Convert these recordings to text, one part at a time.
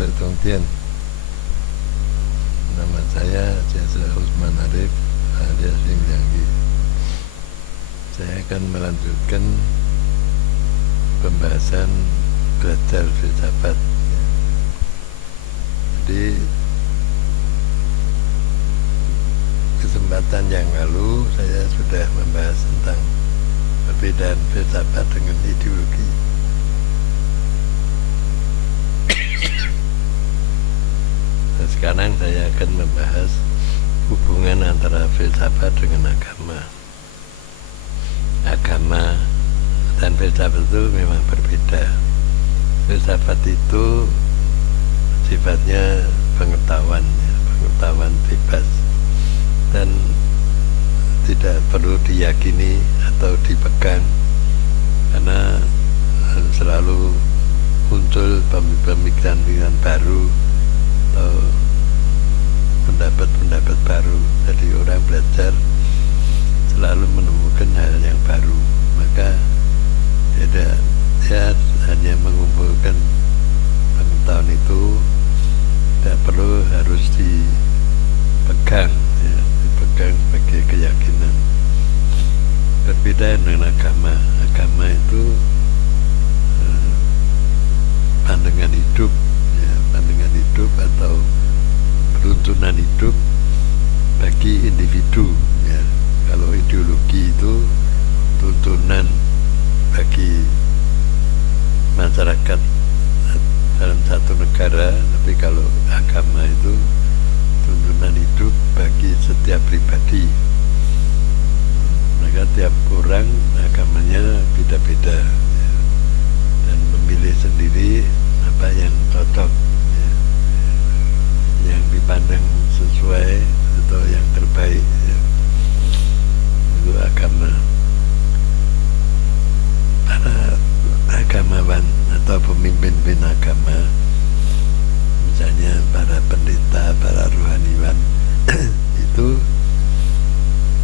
Tong Tien. Nama saya Jasa Usman Arif alias Simlianggi. Saya akan melanjutkan pembahasan belajar filsafat. Jadi kesempatan yang lalu saya sudah membahas tentang perbedaan filsafat dengan ideologi. Dan sekarang saya akan membahas hubungan antara filsafat dengan agama. Agama dan filsafat itu memang berbeda. Filsafat itu sifatnya pengetahuan bebas dan tidak perlu diyakini atau dipegang, karena selalu muncul pemikiran-pemikiran baru atau pendapat-pendapat baru. Jadi orang belajar selalu menemukan hal yang baru, maka dia hanya mengumpulkan pengetahuan itu, tidak perlu harus dipegang sebagai keyakinan. Berbeda dengan agama. Agama itu pandangan hidup, pandangan hidup atau peruntunan hidup bagi individu. Kalau ideologi itu tuntunan bagi masyarakat dalam satu negara, tapi kalau agama itu tuntunan hidup bagi setiap pribadi. Maka tiap orang agamanya beda-beda dan memilih sendiri apa yang cocok, yang dipandang sesuai atau yang terbaik. Itu agama. Para agamawan atau pemimpin agama, misalnya para pendeta, para rohaniwan itu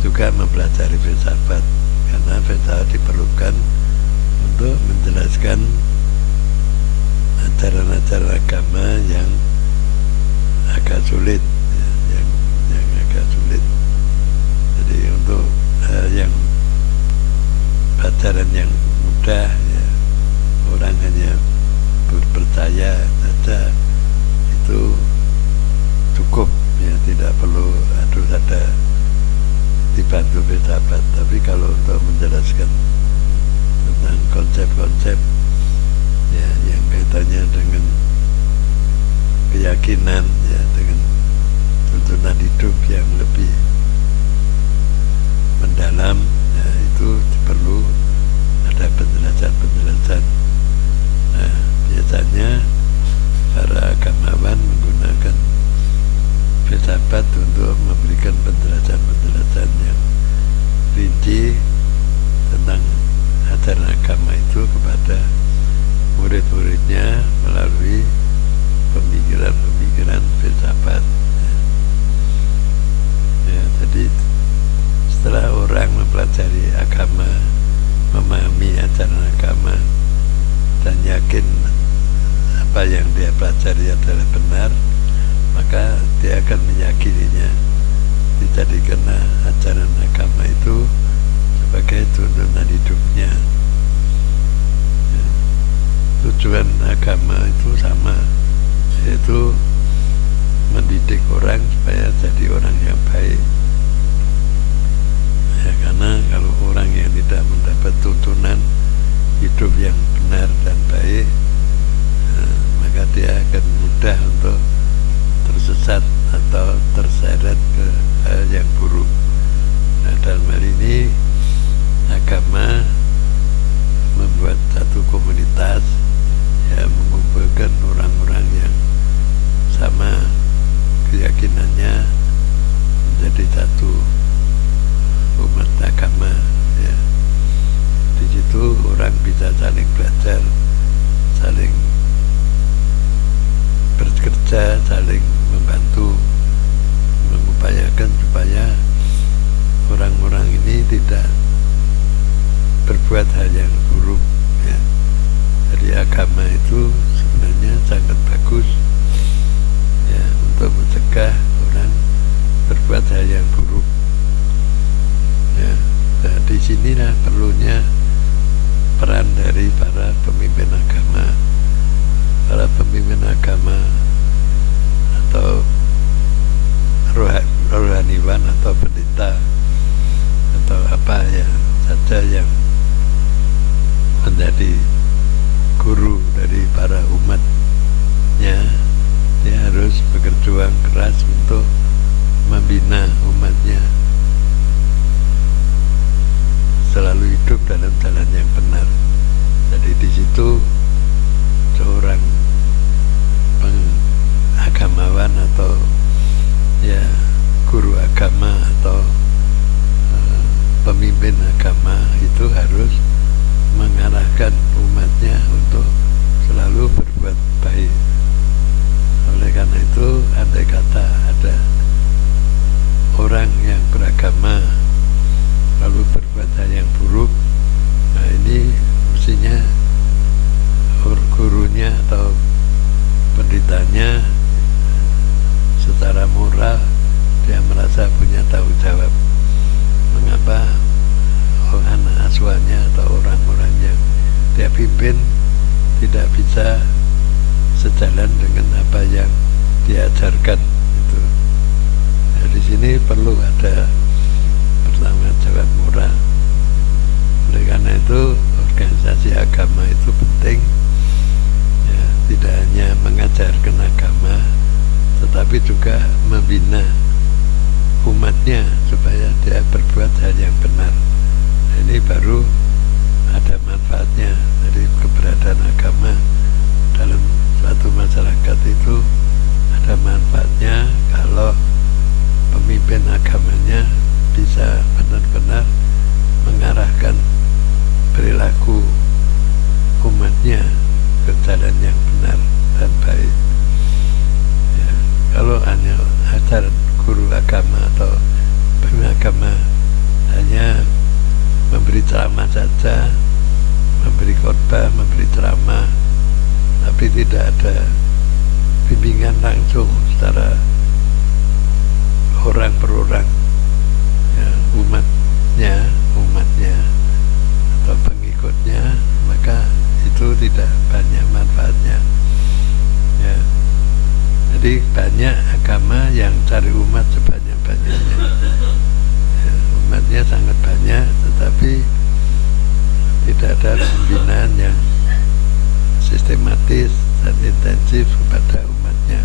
juga mempelajari filsafat, karena filsafat diperlukan untuk menjelaskan ajaran-ajaran agama yang agak sulit, yang agak sulit. Jadi untuk yang ajaran yang mudah, orang hanya percaya saja itu cukup, tidak perlu harus ada dibantu filsafat. Tapi kalau untuk menjelaskan tentang konsep-konsep yang kaitannya dengan keyakinan, dengan tuntunan hidup yang lebih mendalam, itu perlu ada penjelasan-penjelasan. Biasanya para agamawan menggunakan filsafat untuk memberikan penjelasan-penjelasan yang rinci tentang ajaran agama itu kepada murid-muridnya melalui pemikiran-pemikiran filsafat. Jadi setelah orang mempelajari agama, memahami ajaran agama, dan yakin apa yang dia pelajari adalah benar, maka dia akan meyakininya, dijadikan ajaran agama itu sebagai tuntunan hidupnya. Tujuan agama itu sama, yaitu mendidik orang supaya jadi orang yang baik. Karena kalau orang yang tidak mendapat tuntunan hidup yang benar dan baik, maka dia akan mudah untuk tersesat atau terseret ke hal yang buruk. Dalam hal ini agama membuat satu komunitas, mengumpulkan orang-orang yang sama keyakinannya menjadi satu umat agama. Di situ orang bisa saling belajar, saling bekerja, saling membantu, mengupayakan supaya orang-orang ini tidak berbuat hal yang buruk. Jadi agama itu sebenarnya sangat bagus hal yang buruk. Ya, nah, di sinilah perlunya peran dari para pemimpin agama, atau rohaniwan atau pendeta atau apa ya saja yang menjadi guru dari para umatnya. Dia harus berjuang keras untuk membina umatnya selalu hidup dalam jalan yang benar. Jadi di situ seorang agamawan atau ya guru agama atau pemimpin agama itu harus mengarahkan umatnya untuk selalu berbuat baik. Oleh karena itu, andai kata ada orang yang beragama lalu berbuat hal yang buruk, nah ini mestinya gurunya atau pendetanya secara moral dia merasa punya tanggung jawab. Mengapa anak asuhannya atau orang-orang yang dia pimpin tidak bisa sejalan dengan apa yang diajarkan itu. Nah, di sini perlu ada pertanggung jawab moral. Oleh karena itu organisasi agama itu penting, ya, tidak hanya mengajarkan agama tetapi juga membina umatnya supaya dia berbuat hal yang benar. Nah, ini baru ada manfaatnya. Dari keberadaan agama dalam suatu masyarakat itu ada manfaatnya kalau pemimpin agamanya bisa benar-benar mengarahkan perilaku umatnya ke jalan yang benar dan baik. Ya, kalau hanya ajaran guru agama atau pemimpin agama hanya memberi ceramah saja, memberi khotbah, memberi ceramah, tapi tidak ada bimbingan langsung secara orang per orang, ya, umatnya atau pengikutnya, maka itu tidak banyak manfaatnya. Ya. Jadi banyak agama yang cari umat sebanyak-banyaknya. Ya, umatnya sangat banyak, tetapi tidak ada pembinaan yang sistematis dan intensif kepada umatnya,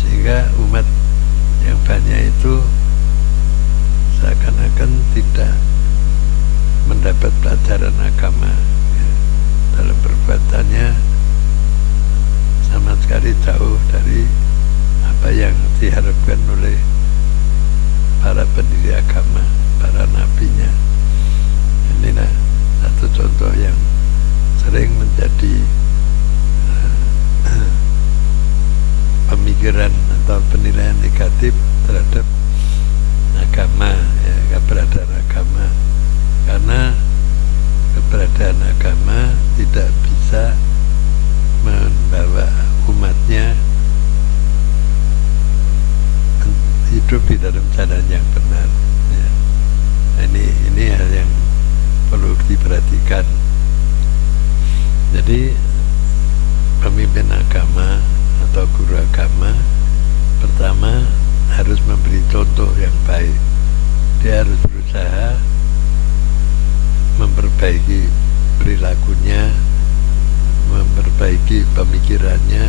sehingga umat yang banyak itu seakan-akan tidak mendapat pelajaran agama, ya. Dalam perbuatannya sama sekali jauh dari apa yang diharapkan oleh para pendiri agama, para nabinya. Inilah satu contoh yang sering menjadi pemikiran atau penilaian negatif terhadap agama, ya, keberadaan agama, karena keberadaan agama tidak bisa membawa umatnya hidup di dalam jalan yang benar, ya. Ini hal yang perlu diperhatikan. Jadi pemimpin agama atau guru agama pertama harus memberi contoh yang baik. Dia harus berusaha memperbaiki perilakunya, memperbaiki pemikirannya,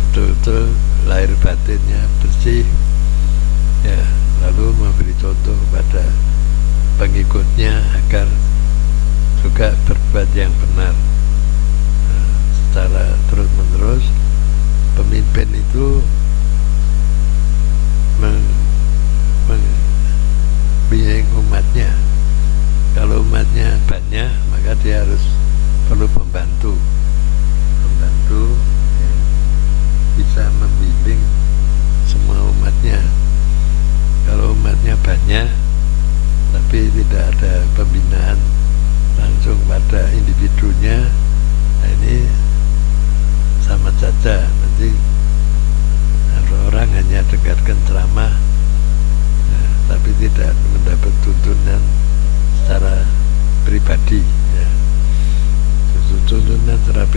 betul-betul lahir batinnya bersih, ya, lalu memberi contoh pada pengikutnya agar juga berbuat yang benar. Nah, secara terus-menerus pemimpin itu membimbing umatnya. Kalau umatnya banyak, maka dia harus perlu pembantu yang bisa membimbing semua umatnya. Kalau umatnya banyak tapi tidak ada pembinaan langsung pada individunya, nah ini sama saja, nanti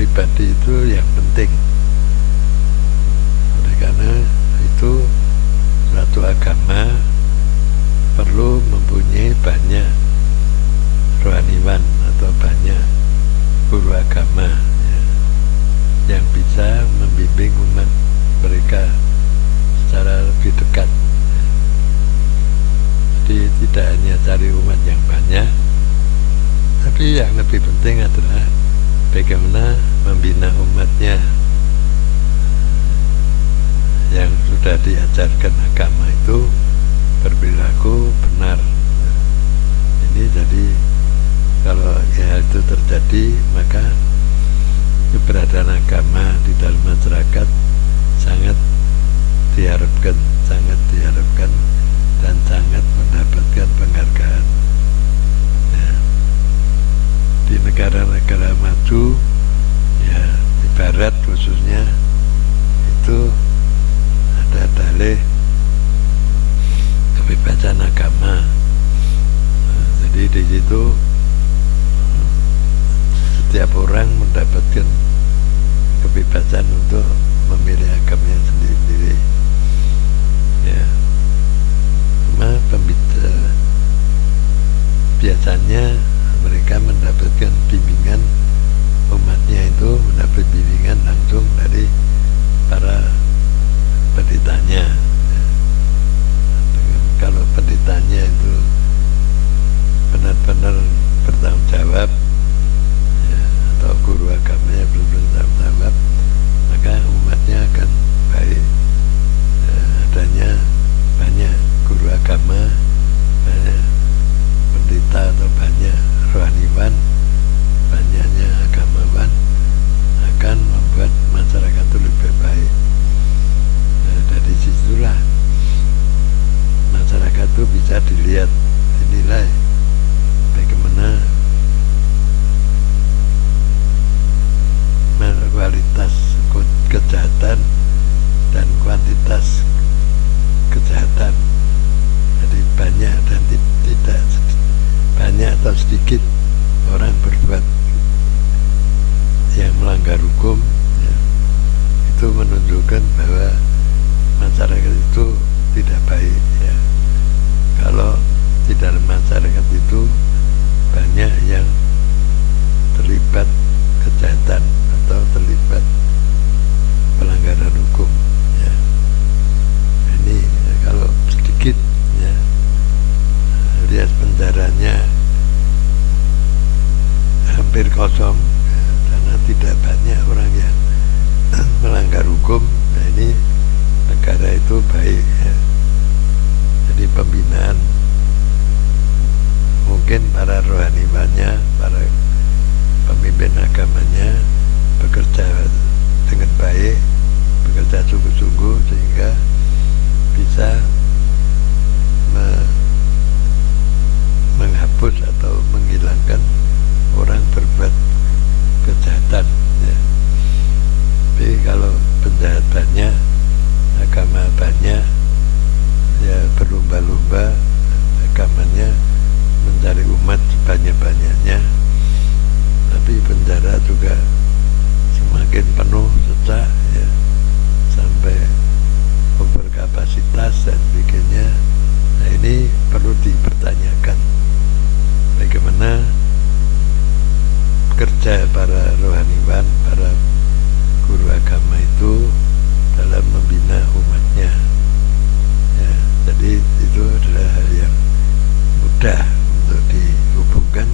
pribadi itu yang penting. Oleh karena itu suatu agama perlu mempunyai banyak rohaniwan atau banyak guru agama ya, yang bisa membimbing umat mereka secara lebih dekat. Jadi tidak hanya cari umat yang banyak, tapi yang lebih penting adalah bagaimana membina umatnya yang sudah diajarkan agama itu berperilaku benar. Ini jadi kalau hal itu terjadi, maka keberadaan agama di dalam masyarakat sangat diharapkan dan sangat mendapatkan penghargaan. Ya. Di negara-negara maju, ya di Barat khususnya, itu ada dalih kebebasan agama. Nah, jadi di situ setiap orang mendapatkan kebebasan untuk memilih agamanya sendiri-sendiri. Ya. Biasanya mereka mendapatkan bimbingan, umatnya itu mendapat bimbingan langsung dari para pendetanya. Kalau pendetanya itu benar-benar bertanggung jawab, ya, atau guru agamanya benar-benar bertanggung jawab, maka umatnya akan baik. Adanya banyak guru agama, banyak pendeta atau banyak rohaniwan, banyaknya agamawan akan membuat masyarakat itu lebih baik. Nah, dari situlah masyarakat itu bisa dilihat, dinilai bagaimana kualitas kejahatan dan kuantitas kejahatan. Jadi banyak dan tidak, banyak atau sedikit orang berbuat yang melanggar hukum, ya, itu menunjukkan bahwa masyarakat itu tidak baik. Ya. Kalau di dalam masyarakat itu banyak yang terlibat kejahatan atau terlibat pelanggaran hukum. Ya. Ini ya, kalau sedikit, ya, lihat penjaranya hampir kosong, ya, karena tidak banyak orang yang melanggar hukum. Nah, ini negara itu baik. Ya. Jadi pembinaan, mungkin para rohaniwannya, para pemimpin agamanya bekerja dengan baik, bekerja sungguh-sungguh sehingga bisa menghapus atau menghilangkan orang berbuat kejahatan. Ya. Tapi kalau penjahat banyak, agama banyak, ya berlomba-lomba agamanya mencari umat sebanyak-banyaknya, tapi penjara juga semakin penuh sesak, ya, sampai overkapasitas dan sebagainya. Nah, ini perlu dipertanyakan bagaimana kerja para rohaniwan, para guru agama itu dalam membina umatnya. Ya, jadi itu adalah hal yang mudah untuk dihubungkan.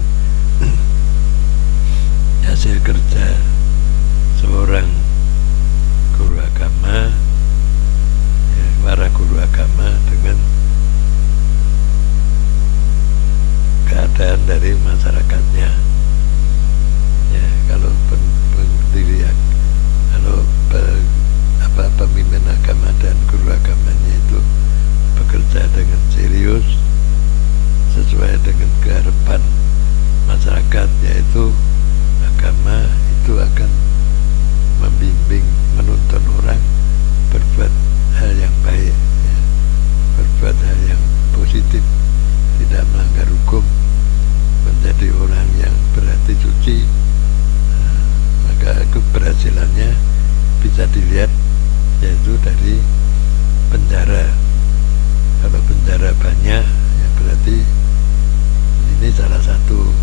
Hasil kerja seorang guru agama, ya, para guru agama dengan keberhasilannya bisa dilihat yaitu dari penjara. Kalau penjara banyak ya berarti ini salah satu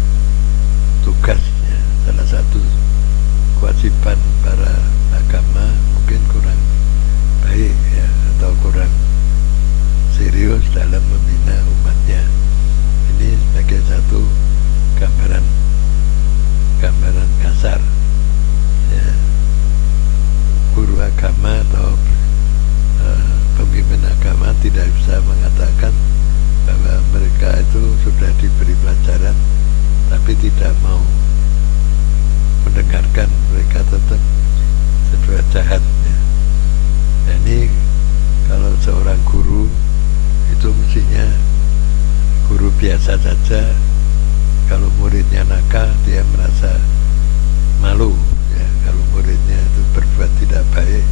tugas ya, salah satu kewajiban para agama mungkin kurang baik ya, atau kurang serius dalam membina umatnya. Ini sebagai satu gambaran kasar ya. Guru agama atau pemimpin agama tidak bisa mengatakan bahwa mereka itu sudah diberi pelajaran tapi tidak mau mendengarkan, mereka tetap sedua jahat ya. Nah, ini kalau seorang guru itu mestinya guru biasa saja, kalau muridnya nakal dia merasa malu ya. Kalau muridnya itu berbuat tidak baik,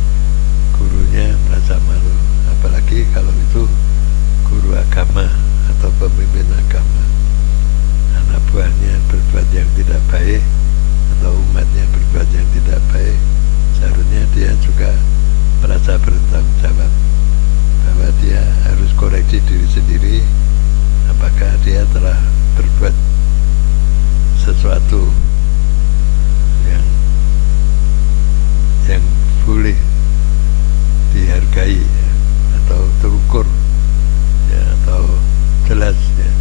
gurunya merasa malu. Apalagi kalau itu guru agama atau pemimpin agama, anak buahnya berbuat yang tidak baik atau umatnya berbuat yang tidak baik, seharusnya dia juga merasa bertanggung jawab bahwa dia harus koreksi diri sendiri, apakah dia telah berbuat sesuatu yang boleh dihargai ya, atau terukur ya, atau jelas ya,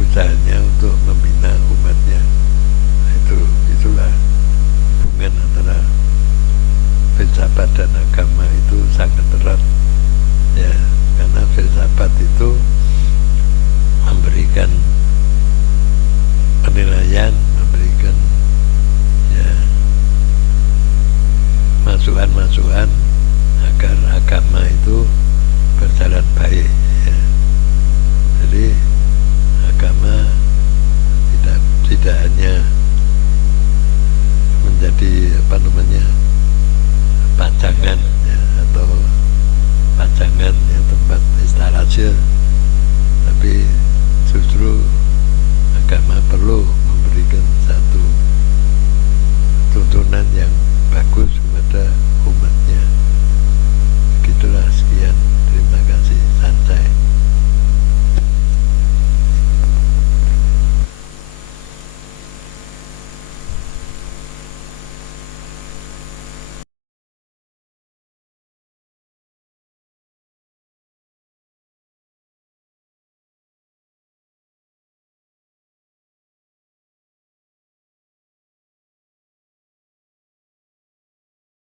usahanya untuk membina umatnya. Itulah hubungan antara filsafat dan agama itu sangat erat ya, karena filsafat itu memberikan penilaian, memberikan ya masukan-masukan agar agama itu berjalan baik ya. Jadi agama tidak hanya